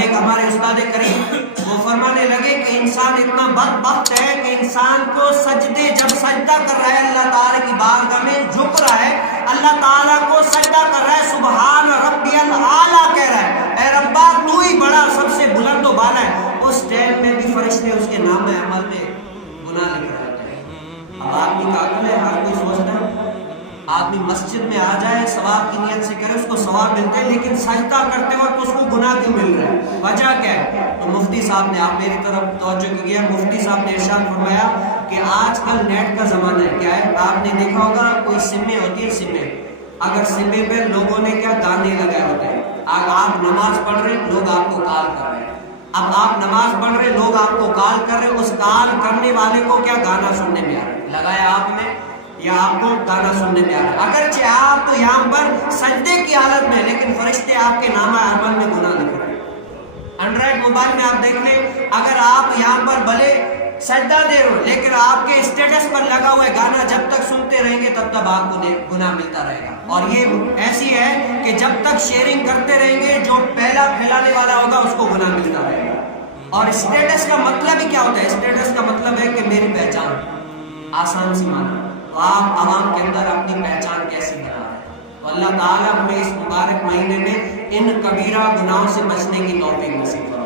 ایک ہمارے استاد کریم وہ فرمانے لگے کہ انسان اتنا بدبخت ہے کہ انسان کو سجدے جب سجدہ کر رہا ہے اللہ تعالیٰ کی بارگاہ میں جھک رہا ہے, اللہ تعالیٰ کو سجدہ کر رہا ہے, سبحان ربی الاعلیٰ کہہ رہا ہے, اے ربا تو ہی بڑا سب سے بلند و بالا ہے, اس ٹائم میں بھی فرشتے اس کے نام عمل میں گناہ لکھ رہے ہوتے ہیں. اب آدمی کا عقل ہے, ہر کوئی سوچتا ہے آدمی مسجد میں آ جائے ثواب کی نیت سے کرے اس کو ثواب ملتا ہے, لیکن سجدہ کرتے وقت اس کو گناہ کیوں مل رہا ہے, وجہ کیا ہے؟ تو مفتی صاحب نے, آپ میری طرف توجہ کیا, مفتی صاحب نے ارشاد فرمایا کہ آج کل نیٹ کا زمانہ ہے. کیا ہے؟ آپ نے دیکھا ہوگا کوئی سمیں ہوتی ہے, سمیں, اگر سمیں پہ لوگوں نے کیا گانے لگائے ہوتے ہیں, آپ نماز پڑھ رہے لوگ آپ کو کال کر رہے ہیں, اب آپ نماز پڑھ رہے لوگ آپ کو کال کر رہے, اس کال کرنے والے کو کیا گانا سننے میں آ رہا ہے, لگایا آپ نے یا آپ کو گانا سننے میں آ رہا ہے, اگرچہ آپ یہاں پر سجدے کی حالت میں, لیکن فرشتے آپ کے نامہ اعمال میں گناہ لکھ رہے ہیں. اینڈرائڈ موبائل میں آپ دیکھ لیں, اگر آپ یہاں پر بھلے سجدہ دے رہے ہو لیکن آپ کے اسٹیٹس پر لگا ہوا ہے گانا, جب تک سنتے رہیں گے تب تک آپ کو گناہ ملتا رہے گا. اور یہ ایسی ہے کہ جب تک شیئرنگ کرتے رہیں گے جو پہلا پھیلانے والا ہوگا اس کو گناہ ملتا رہے گا. اور اسٹیٹس کا مطلب ہی کیا ہوتا ہے؟ اسٹیٹس کا مطلب ہے کہ میری پہچان, آسان سی مانا, تو آپ عوام کے اندر اپنی پہچان کیسی بنا رہے ہیں. تو اللہ تعالیٰ ہمیں اس مبارک مہینے میں ان کبیرہ گناہوں سے بچنے کی توفیق نصیب فرمائے.